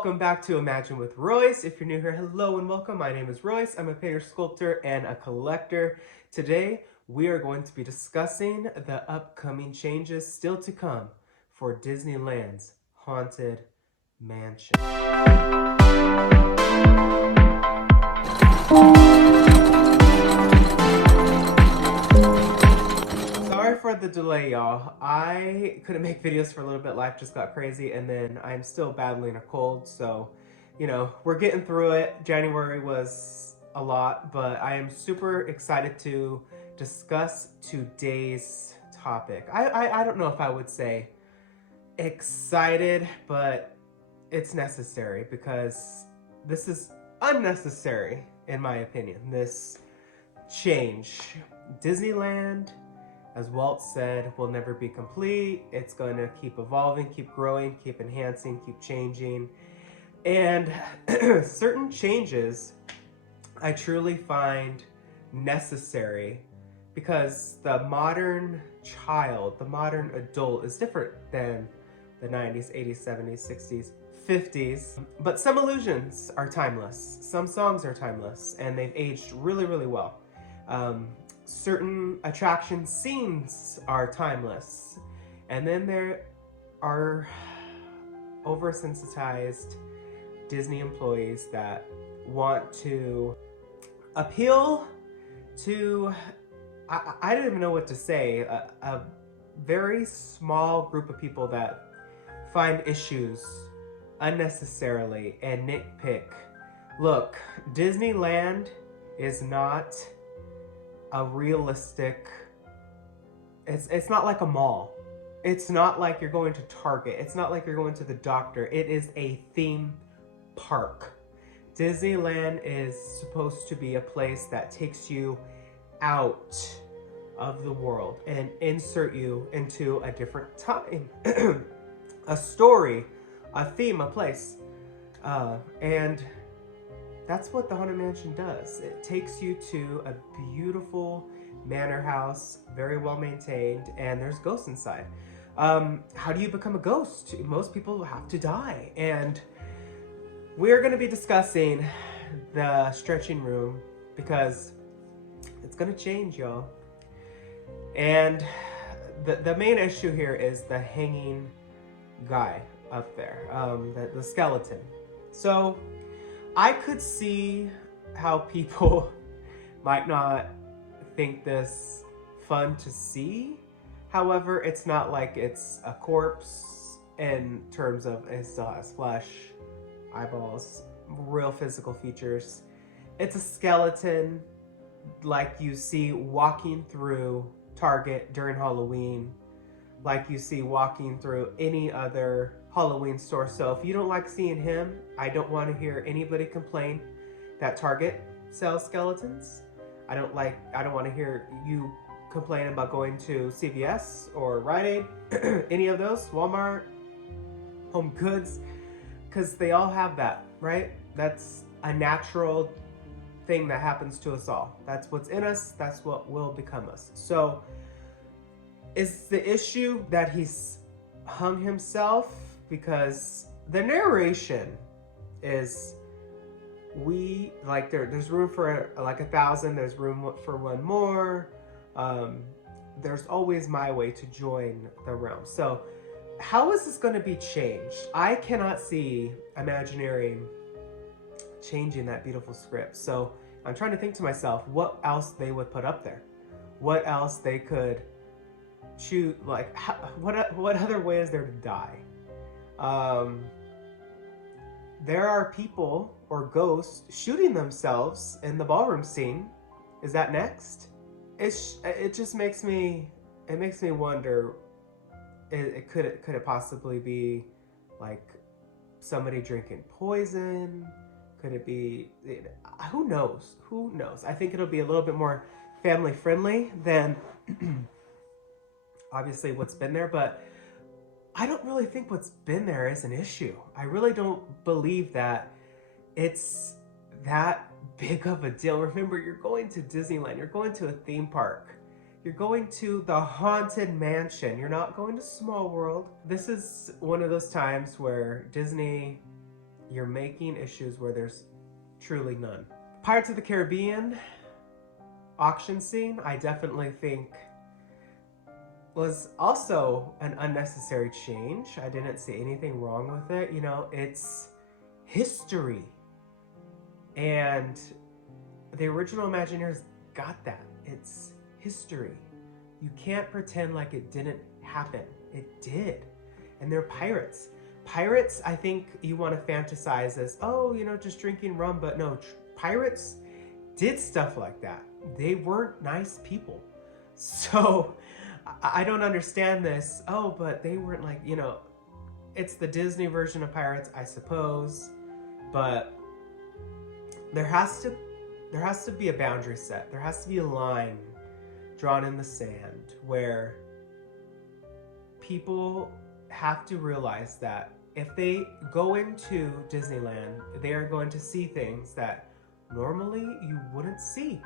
welcome back to Imagine with Royce. If you're new here, hello and welcome. My name is Royce. I'm a painter, sculptor, and a collector. Today, we are going to be discussing the upcoming changes still to come for Disneyland's Haunted Mansion. Sorry for the delay, y'all. I couldn't make videos for a little bit. Life just got crazy, and then I'm still battling a cold, so, we're getting through it. January was a lot, but I am super excited to discuss today's topic. I don't know if I would say excited, but it's necessary because this is unnecessary, in my opinion, this change. Disneyland, as Walt said, will never be complete. It's going to keep evolving, keep growing, keep enhancing, keep changing. And certain changes I truly find necessary because the modern child, the modern adult is different than the 90s, 80s, 70s, 60s, 50s. But some illusions are timeless. Some songs are timeless, and they've aged really, really well. Certain attraction scenes are timeless. And then there are oversensitized Disney employees that want to appeal to, I don't even know what to say, a very small group of people that find issues unnecessarily and nitpick. Look, Disneyland is not a realistic, it's not like a mall. It's not like you're going to Target. It's not like you're going to the doctor. It is a theme park. Disneyland is supposed to be a place that takes you out of the world and insert you into a different time, a story, a theme, a place. And that's what the Haunted Mansion does. It takes you to a beautiful manor house, very well maintained, and there's ghosts inside. How do you become a ghost? Most people have to die. And we're gonna be discussing the stretching room because it's gonna change, y'all. And the main issue here is the hanging guy up there, the skeleton. So I could see how people might not think this fun to see. However, it's not like it's a corpse in terms of it still has flesh, eyeballs, real physical features. It's a skeleton like you see walking through Target during Halloween, like you see walking through any other Halloween store. So if you don't like seeing him, I don't want to hear anybody complain that Target sells skeletons. I don't want to hear you complain about going to CVS or Rite Aid, any of those, Walmart, Home Goods, because they all have that, right? That's a natural thing that happens to us all. That's what's in us. That's what will become us. So is the issue that he's hung himself? Because the narration is, there's room for like 1,000, there's room for one more. There's always my way to join the realm. So how is this going to be changed? I cannot see Imagineering changing that beautiful script. So I'm trying to think to myself what else they would put up there. What else they could choose, like what other way is there to die? There are people or ghosts shooting themselves in the ballroom scene. Is that next? It just makes me wonder. Could it possibly be like somebody drinking poison? Could it be? Who knows? Who knows? I think it'll be a little bit more family friendly than obviously what's been there, but I don't really think what's been there is an issue. I really don't believe that it's that big of a deal. Remember, you're going to Disneyland, you're going to a theme park, you're going to the Haunted Mansion, you're not going to Small World. This is one of those times where Disney you're making issues where there's truly none. Pirates of the Caribbean auction scene, I definitely think was also an unnecessary change. I didn't see anything wrong with it. You know, it's history. And the original Imagineers got that. It's history. You can't pretend like it didn't happen. It did. And they're pirates. Pirates, I think you want to fantasize as, oh, you know, just drinking rum. But no, pirates did stuff like that. They weren't nice people. So I don't understand this. Oh, but they weren't like, you know, it's the Disney version of pirates, I suppose. But there has to be a boundary set. There has to be a line drawn in the sand where people have to realize that if they go into Disneyland, they are going to see things that normally you wouldn't see.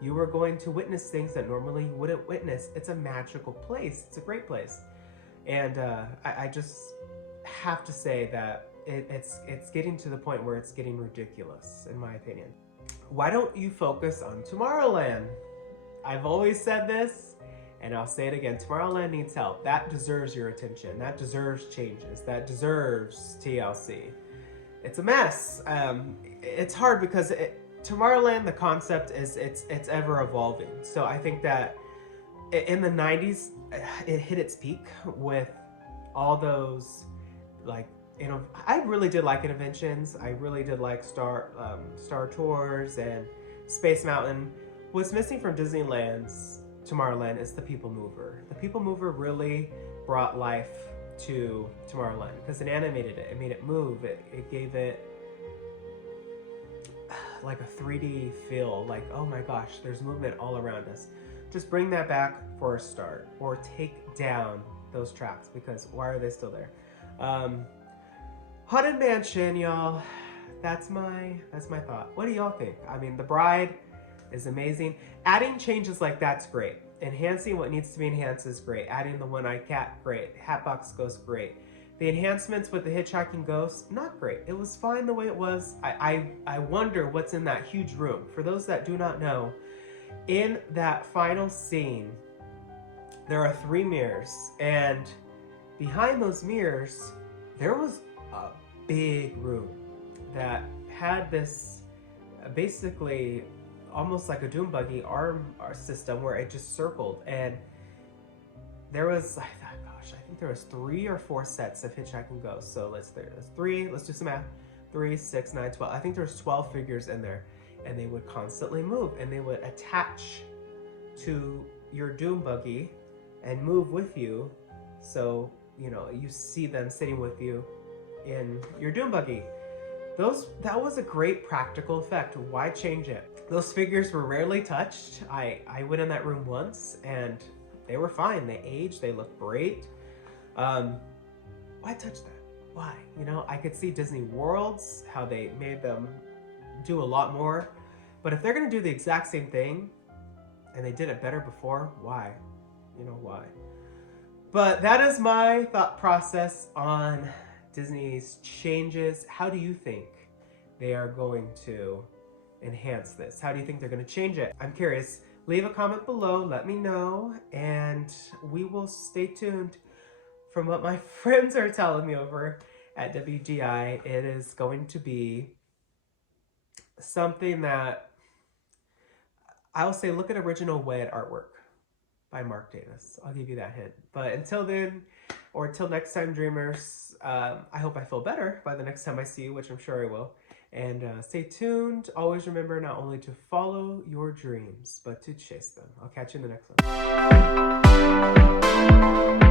You are going to witness things that normally you wouldn't witness. It's a magical place. It's a great place. And I just have to say that it's getting to the point where it's getting ridiculous, in my opinion. Why don't you focus on Tomorrowland? I've always said this, and I'll say it again. Tomorrowland needs help. That deserves your attention. That deserves changes. That deserves TLC. It's a mess. It's hard because Tomorrowland, the concept is it's ever evolving. So I think that in the 90s, it hit its peak with all those, like, you know, I really did like Innovations. I really did like Star Tours and Space Mountain. What's missing from Disneyland's Tomorrowland is the People Mover. The People Mover really brought life to Tomorrowland because it animated it. It made it move. It gave it like a 3D feel, like, oh my gosh, there's movement all around us. Just bring that back for a start, or take down those tracks, because why are they still there? Haunted Mansion, y'all, that's my thought. What do y'all think? I mean, The Bride is amazing. Adding changes like that's great. Enhancing what needs to be enhanced is great. Adding the one-eyed cat, great. Hatbox Ghost, great. The enhancements with the hitchhiking ghost, not great. It was fine the way it was. I wonder what's in that huge room. For those that do not know, in that final scene, there are 3 mirrors, and behind those mirrors, there was a big room that had this basically almost like a Doom Buggy arm system where it just circled, and there was, I think there was 3 or 4 sets of hitchhiking ghosts. So let's do some math. 3, 6, 9, 12. I think there was 12 figures in there, and they would constantly move, and they would attach to your Doom Buggy and move with you. So, you know, you see them sitting with you in your Doom Buggy. That was a great practical effect. Why change it? Those figures were rarely touched. I went in that room once, and they were fine. They aged, they looked great. Why touch that? Why? You know, I could see Disney Worlds, how they made them do a lot more. But if they're gonna do the exact same thing, and they did it better before, why? You know, why? But that is my thought process on Disney's changes. How do you think they are going to enhance this? How do you think they're gonna change it? I'm curious. Leave a comment below, let me know, and we will stay tuned. From what my friends are telling me over at WGI, it is going to be something that I will say, look at original Wed artwork by Mark Davis. I'll give you that hint. But until then, or until next time, dreamers, I hope I feel better by the next time I see you, which I'm sure I will. And stay tuned. Always remember not only to follow your dreams, but to chase them. I'll catch you in the next one.